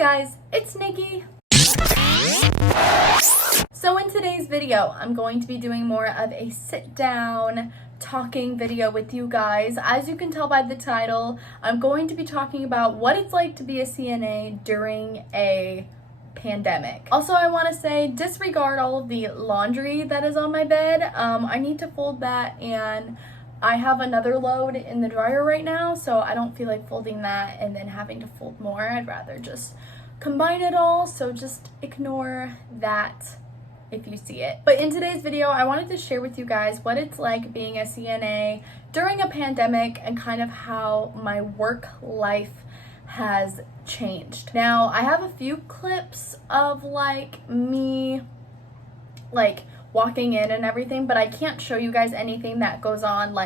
guys, it's Nikki. So in today's video, I'm going to be doing more of a sit down talking video with you guys. As you can tell by the title, I'm going to be talking about what it's like to be a CNA during a pandemic. Also, I want to say disregard all of the laundry that is on my bed. I need to fold that, and I have another load in the dryer right now, so I don't feel like folding that and then having to fold more. I'd rather just combine it all, so just ignore that if you see it. But in today's video, I wanted to share with you guys what it's like being a CNA during a pandemic and kind of how my work life has changed. Now, I have a few clips of me walking in and everything, but I can't show you guys anything that goes on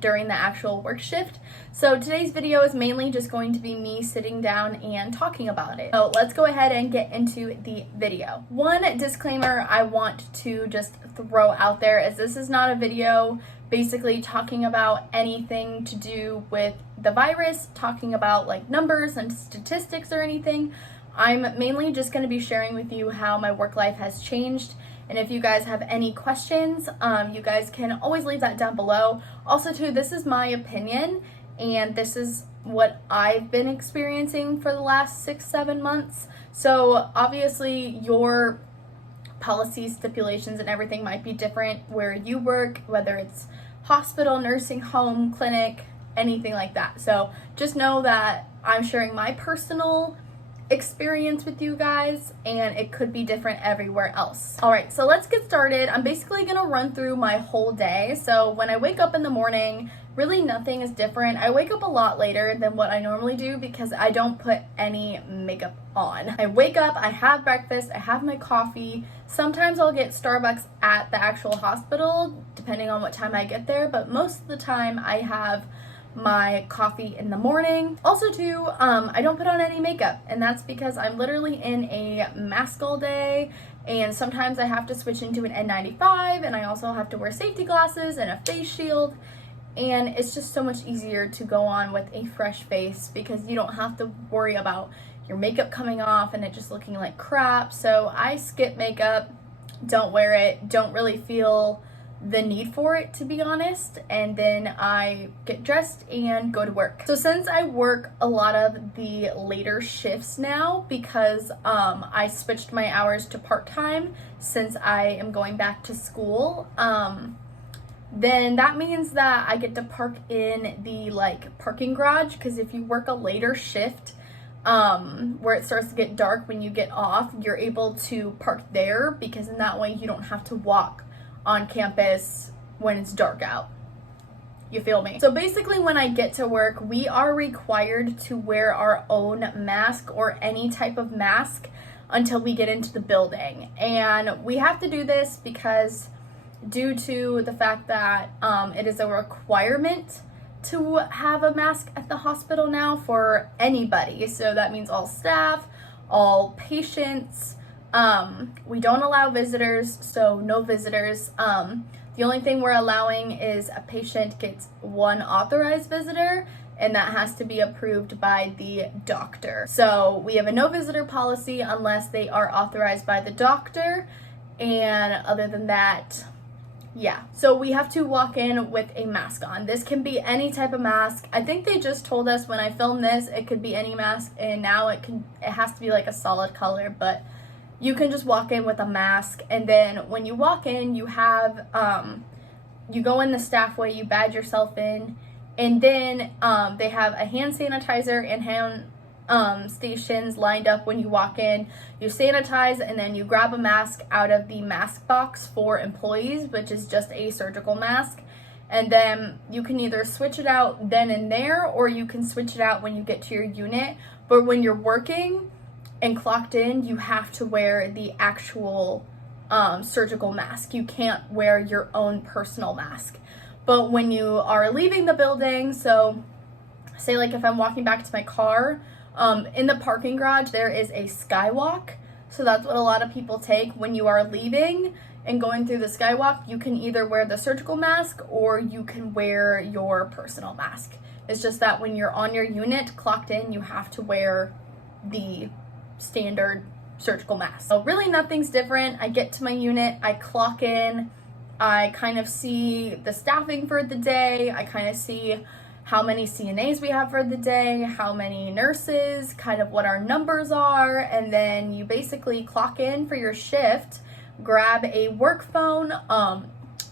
during the actual work shift. So today's video is mainly just going to be me sitting down and talking about it. So let's go ahead and get into the video. One disclaimer I want to just throw out there is this is not a video basically talking about anything to do with the virus, talking about numbers and statistics or anything. I'm mainly just going to be sharing with you how my work life has changed. And if you guys have any questions, you guys can always leave that down below. Also too, this is my opinion, and this is what I've been experiencing for the last 6-7 months. So obviously your policies, stipulations, and everything might be different where you work, whether it's hospital, nursing home, clinic, anything like that. So just know that I'm sharing my personal experience with you guys, and it could be different everywhere else. All right, so let's get started. I'm basically gonna run through my whole day. So when I wake up in the morning, really nothing is different. I wake up a lot later than what I normally do because I don't put any makeup on. I wake up, I have breakfast, I have my coffee. Sometimes I'll get Starbucks at the actual hospital, depending on what time I get there, but most of the time I have my coffee in the morning. Also too, I don't put on any makeup, and that's because I'm literally in a mask all day, and sometimes I have to switch into an N95, and I also have to wear safety glasses and a face shield, and it's just so much easier to go on with a fresh face because you don't have to worry about your makeup coming off and it just looking like crap. So I skip makeup, don't wear it, don't really feel the need for it, to be honest, and then I get dressed and go to work. So since I work a lot of the later shifts now because I switched my hours to part-time since I am going back to school, then that means that I get to park in the parking garage, because if you work a later shift where it starts to get dark when you get off, you're able to park there, because in that way you don't have to walk on campus when it's dark out. You feel me? So basically when I get to work, we are required to wear our own mask or any type of mask until we get into the building. And we have to do this because due to the fact that it is a requirement to have a mask at the hospital now for anybody. So that means all staff, all patients. We don't allow visitors, so no visitors. The only thing we're allowing is a patient gets one authorized visitor, and that has to be approved by the doctor. So we have a no visitor policy unless they are authorized by the doctor, and other than that, yeah. So we have to walk in with a mask on. This can be any type of mask. I think they just told us when I filmed this it could be any mask, and now it has to be a solid color, but you can just walk in with a mask. And then when you walk in, you have you go in the staff way, you badge yourself in, and then they have a hand sanitizer and hand stations lined up when you walk in. You sanitize, and then you grab a mask out of the mask box for employees, which is just a surgical mask, and then you can either switch it out then and there, or you can switch it out when you get to your unit. But when you're working and clocked in, you have to wear the actual surgical mask. You can't wear your own personal mask. But when you are leaving the building, so say if I'm walking back to my car, in the parking garage there is a skywalk. So that's what a lot of people take. When you are leaving and going through the skywalk, you can either wear the surgical mask or you can wear your personal mask. It's just that when you're on your unit clocked in, you have to wear the standard surgical mask. So really nothing's different. I get to my unit, I clock in, I kind of see the staffing for the day, I kind of see how many CNAs we have for the day, how many nurses, kind of what our numbers are, and then you basically clock in for your shift, grab a work phone,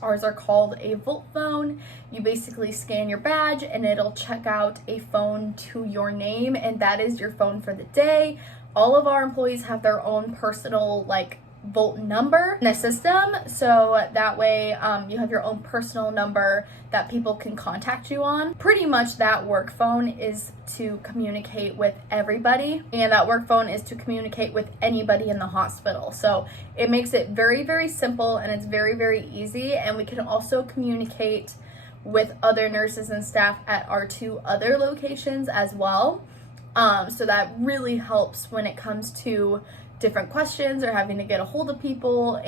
ours are called a Volt phone. You basically scan your badge and it'll check out a phone to your name, and that is your phone for the day. All of our employees have their own personal Volt number in the system, so that way you have your own personal number that people can contact you on. Pretty much that work phone is to communicate with everybody, and that work phone is to communicate with anybody in the hospital. So it makes it very, very simple, and it's very, very easy, and we can also communicate with other nurses and staff at our 2 other locations as well. So that really helps when it comes to different questions or having to get a hold of people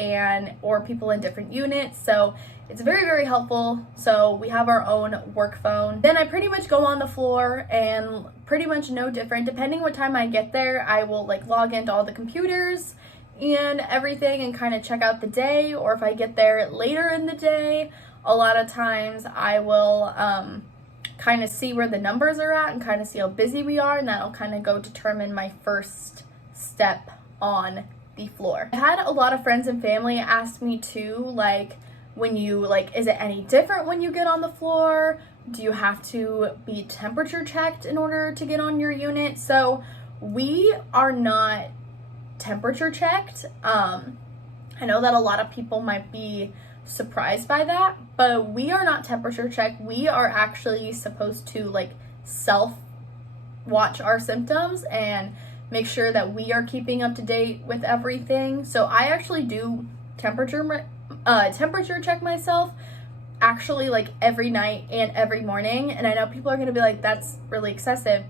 or people in different units. So it's very, very helpful. So we have our own work phone. Then I pretty much go on the floor, and pretty much no different. Depending what time I get there, I will log into all the computers and everything and kind of check out the day. Or if I get there later in the day, a lot of times I will kind of see where the numbers are at and kind of see how busy we are, and that'll kind of go determine my first step on the floor. I had a lot of friends and family ask me too, when you is it any different when you get on the floor? Do you have to be temperature checked in order to get on your unit? So we are not temperature checked. I know that a lot of people might be surprised by that, but we are not temperature checked. We are actually supposed to self watch our symptoms and make sure that we are keeping up to date with everything. So I actually do temperature check myself actually every night and every morning. And I know people are going to be like, that's really excessive,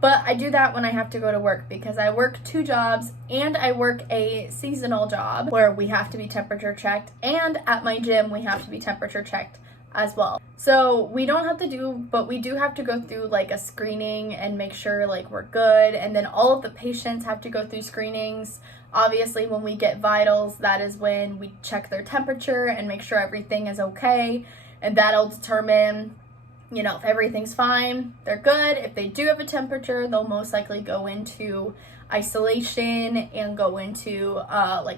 but I do that when I have to go to work because I work 2 jobs and I work a seasonal job where we have to be temperature checked, and at my gym we have to be temperature checked as well. So we don't have to but we do have to go through a screening and make sure we're good, and then all of the patients have to go through screenings. Obviously when we get vitals, that is when we check their temperature and make sure everything is okay, and that'll determine if everything's fine, they're good. If they do have a temperature, they'll most likely go into isolation and go into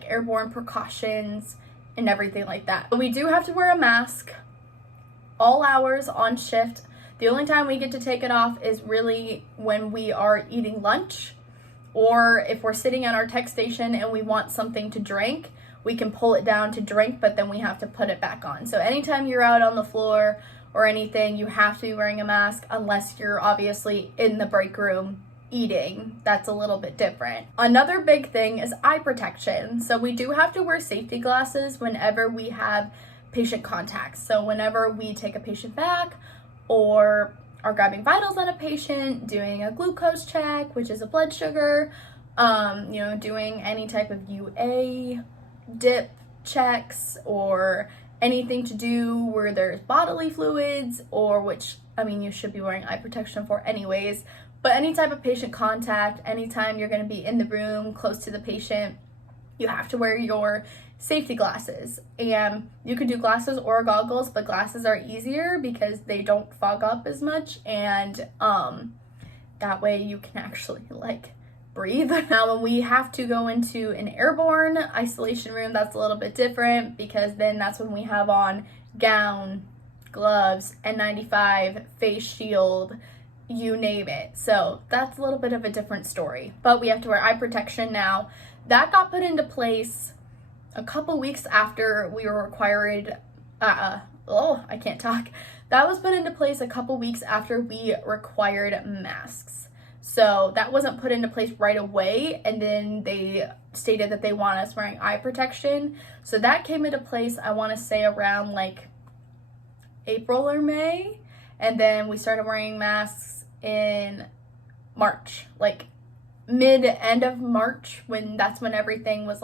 airborne precautions and everything like that. But we do have to wear a mask all hours on shift. The only time we get to take it off is really when we are eating lunch, or if we're sitting at our tech station and we want something to drink, we can pull it down to drink, but then we have to put it back on. So anytime you're out on the floor or anything, you have to be wearing a mask unless you're obviously in the break room eating. That's a little bit different. Another big thing is eye protection. So we do have to wear safety glasses whenever we have patient contacts. So whenever we take a patient back or are grabbing vitals on a patient, doing a glucose check, which is a blood sugar, doing any type of UA dip checks, or anything to do where there's bodily fluids, or which, you should be wearing eye protection for anyways, but any type of patient contact, anytime you're going to be in the room close to the patient, you have to wear your safety glasses. And you could do glasses or goggles, but glasses are easier because they don't fog up as much, and that way you can actually breathe. Now when we have to go into an airborne isolation room, that's a little bit different, because then that's when we have on gown, gloves, N95, face shield, you name it. So that's a little bit of a different story, but we have to wear eye protection now. That got put into place a couple weeks after we were required, I can't talk. That was put into place a couple weeks after we required masks. So that wasn't put into place right away, and then they stated that they want us wearing eye protection. So that came into place, I want to say around April or May, and then we started wearing masks in March, end of March, that's when everything was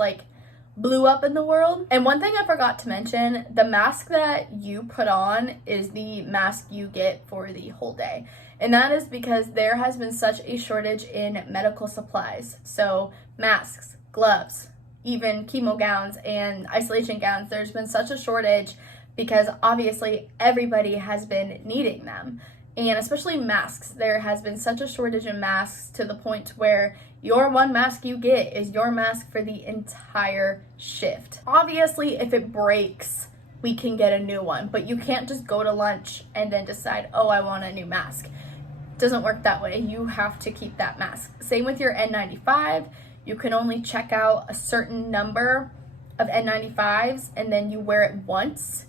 blew up in the world. And one thing I forgot to mention, the mask that you put on is the mask you get for the whole day. And that is because there has been such a shortage in medical supplies. So masks, gloves, even chemo gowns and isolation gowns. There's been such a shortage because obviously everybody has been needing them. And especially masks. There has been such a shortage in masks to the point where your one mask you get is your mask for the entire shift. Obviously, if it breaks, we can get a new one, but you can't just go to lunch and then decide, oh, I want a new mask. It doesn't work that way. You have to keep that mask. Same with your N95. You can only check out a certain number of N95s and then you wear it once,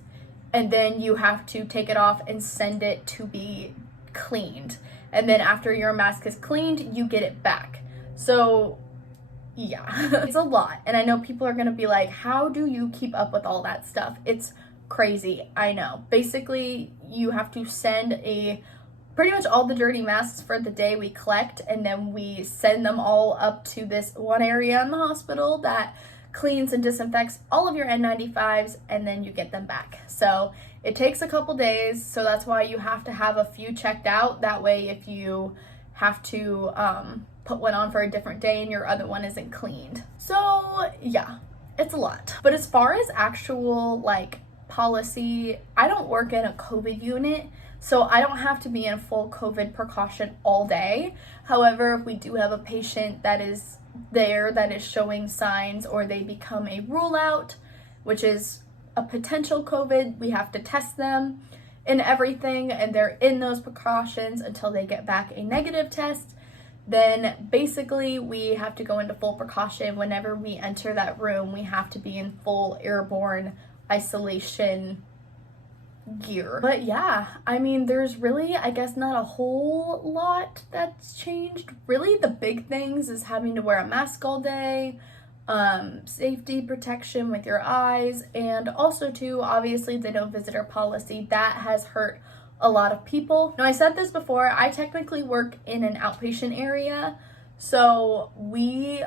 and then you have to take it off and send it to be cleaned. And then after your mask is cleaned, you get it back. So yeah, it's a lot. And I know people are gonna be like, how do you keep up with all that stuff? It's crazy, I know. Basically, you have to send pretty much all the dirty masks for the day we collect, and then we send them all up to this one area in the hospital that cleans and disinfects all of your N95s, and then you get them back. So it takes a couple days, so that's why you have to have a few checked out. That way, if you have to put one on for a different day and your other one isn't cleaned. So yeah, it's a lot. But as far as actual like policy, I don't work in a COVID unit, so I don't have to be in full COVID precaution all day. However, if we do have a patient that is there that is showing signs, or they become a rule out, which is a potential COVID, we have to test them and everything, and they're in those precautions until they get back a negative test. Then basically we have to go into full precaution. Whenever we enter that room, we have to be in full airborne isolation gear. But yeah, I mean, there's really, I guess, not a whole lot that's changed. Really, the big things is having to wear a mask all day, safety protection with your eyes, and also too, obviously, the no visitor policy. That has hurt a lot of people. Now, I said this before, I technically work in an outpatient area, so we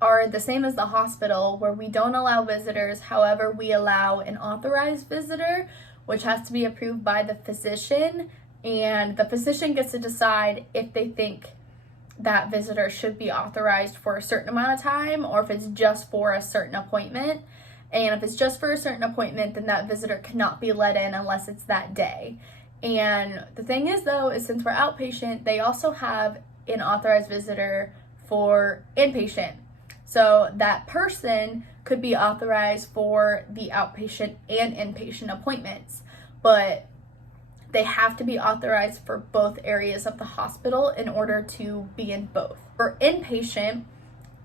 are the same as the hospital, where we don't allow visitors. However, we allow an authorized visitor, which has to be approved by the physician, and the physician gets to decide if they think that visitor should be authorized for a certain amount of time, or if it's just for a certain appointment. And if it's just for a certain appointment, then that visitor cannot be let in unless it's that day. And the thing is, though, is since we're outpatient, they also have an authorized visitor for inpatient. So that person could be authorized for the outpatient and inpatient appointments, but they have to be authorized for both areas of the hospital in order to be in both. For inpatient,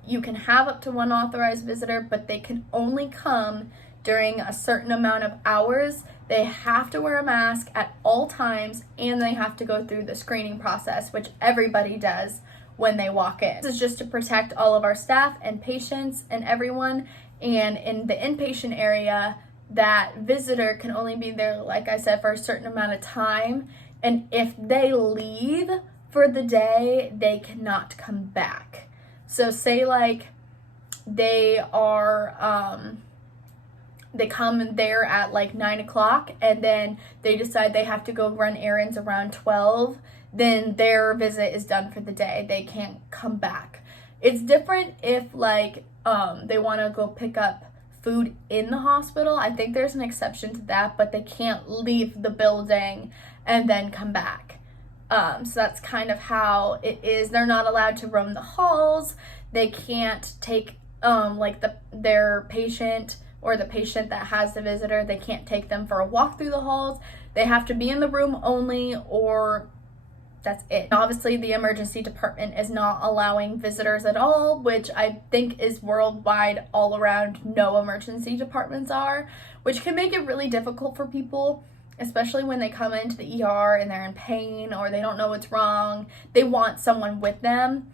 you can have up to one authorized visitor, but they can only come during a certain amount of hours. They have to wear a mask at all times, and they have to go through the screening process, which everybody does when they walk in. This is just to protect all of our staff and patients and everyone. And in the inpatient area, that visitor can only be there, like I said, for a certain amount of time. And if they leave for the day, they cannot come back. So say like they come there at like 9 o'clock, and then they decide they have to go run errands around 12, then their visit is done for the day. They can't come back. It's different if like they want to go pick up food in the hospital. I think there's an exception to that, but they can't leave the building and then come back. So that's kind of how it is. They're not allowed to roam the halls. They can't take their patient or the patient that has the visitor, they can't take them for a walk through the halls. They have to be in the room only, or that's it. Obviously, the emergency department is not allowing visitors at all, which I think is worldwide. All around, no emergency departments are, which can make it really difficult for people, especially when they come into the ER and they're in pain or they don't know what's wrong. They want someone with them,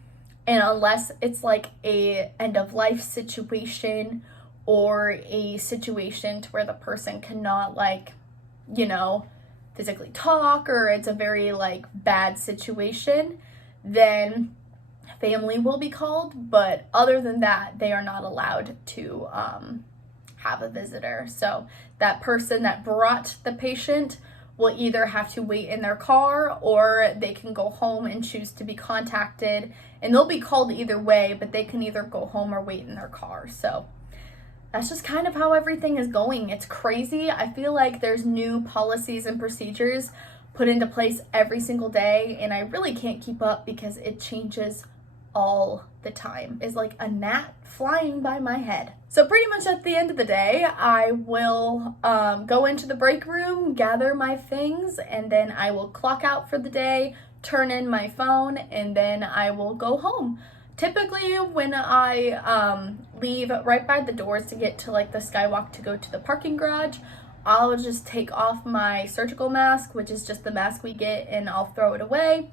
and unless it's like a end of life situation or a situation to where the person cannot physically talk, or it's a very bad situation, then family will be called, but other than that, they are not allowed to have a visitor. So that person that brought the patient will either have to wait in their car, or they can go home and choose to be contacted, and they'll be called either way, but they can either go home or wait in their car. So that's just kind of how everything is going. It's crazy. I feel like there's new policies and procedures put into place every single day, and I really can't keep up because it changes all the time. It's like a gnat flying by my head. So pretty much at the end of the day, I will go into the break room, gather my things, and then I will clock out for the day, turn in my phone, and then I will go home. Typically when I leave right by the doors to get to like the skywalk to go to the parking garage, I'll just take off my surgical mask, which is just the mask we get, and I'll throw it away.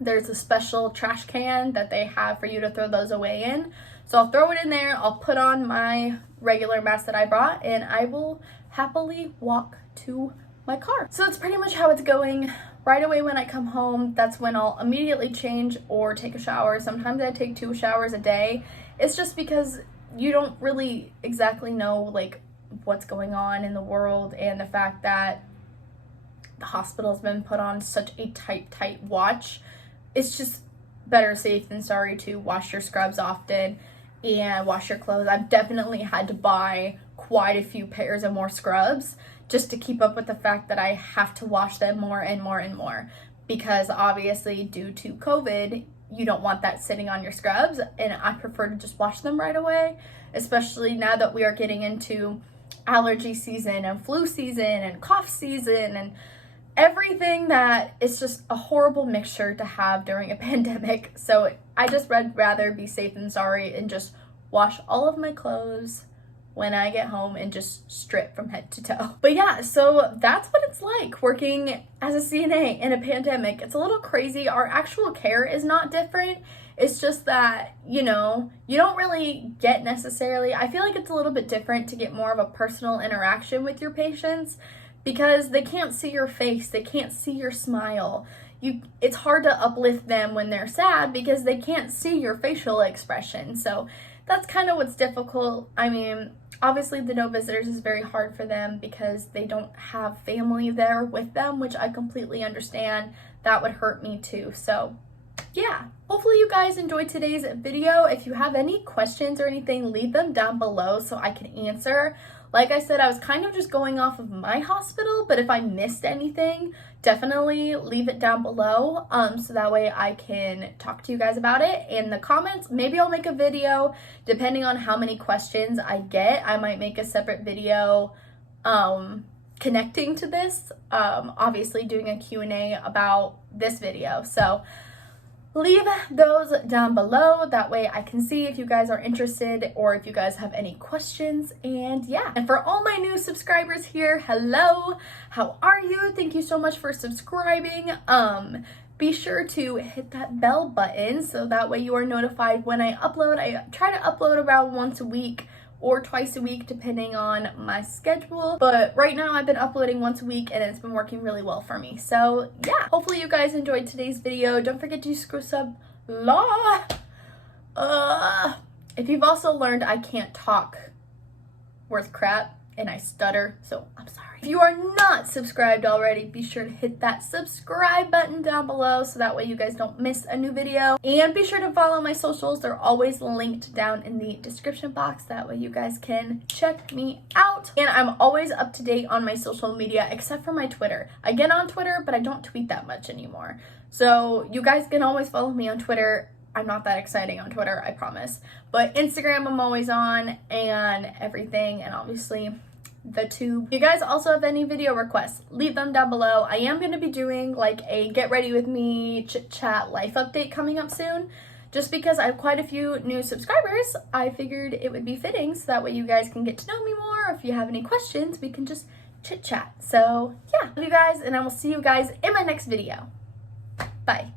There's a special trash can that they have for you to throw those away in. So I'll throw it in there, I'll put on my regular mask that I brought, and I will happily walk to my car. So that's pretty much how it's going. Right away when I come home, that's when I'll immediately change or take a shower. Sometimes I take 2 showers a day. It's just because you don't really exactly know like what's going on in the world, and the fact that the hospital's been put on such a tight watch. It's just better safe than sorry to wash your scrubs often and wash your clothes. I've definitely had to buy quite a few pairs of more scrubs just to keep up with the fact that I have to wash them more and more and more, because obviously due to COVID, you don't want that sitting on your scrubs, and I prefer to just wash them right away, especially now that we are getting into allergy season and flu season and cough season and everything that is just a horrible mixture to have during a pandemic. So I just rather be safe than sorry and just wash all of my clothes when I get home and just strip from head to toe. But yeah, so that's what it's like working as a CNA in a pandemic. It's a little crazy. Our actual care is not different. It's just that, you know, you don't really get necessarily, I feel like it's a little bit different to get more of a personal interaction with your patients, because they can't see your face, they can't see your smile. It's hard to uplift them when they're sad because they can't see your facial expression. So that's kind of what's difficult. I mean, obviously the no visitors is very hard for them because they don't have family there with them, which I completely understand. That would hurt me too. So yeah, hopefully you guys enjoyed today's video. If you have any questions or anything, leave them down below so I can answer. Like I said, I was kind of just going off of my hospital, but if I missed anything, definitely leave it down below so that way I can talk to you guys about it in the comments. Maybe I'll make a video depending on how many questions I get. I might make a separate video connecting to this, obviously doing a Q&A about this video. So leave those down below, that way I can see if you guys are interested or if you guys have any questions. And yeah, and for all my new subscribers here, hello, how are you? Thank you so much for subscribing. Be sure to hit that bell button so that way you are notified when I upload. I try to upload around once a week or twice a week depending on my schedule, but right now I've been uploading once a week and it's been working really well for me. So yeah, hopefully you guys enjoyed today's video. Don't forget to screw sub if you've also learned I can't talk worth crap and I stutter, so I'm sorry. If you are not subscribed already, be sure to hit that subscribe button down below so that way you guys don't miss a new video. And be sure to follow my socials. They're always linked down in the description box. That way you guys can check me out. And I'm always up to date on my social media except for my Twitter. I get on Twitter, but I don't tweet that much anymore. So you guys can always follow me on Twitter. I'm not that exciting on Twitter, I promise. But Instagram I'm always on and everything, and obviously the tube. If you guys also have any video requests, leave them down below. I am going to be doing like a get ready with me chit chat life update coming up soon. Just because I have quite a few new subscribers, I figured it would be fitting so that way you guys can get to know me more. If you have any questions, we can just chit chat. So yeah, love you guys, and I will see you guys in my next video. Bye.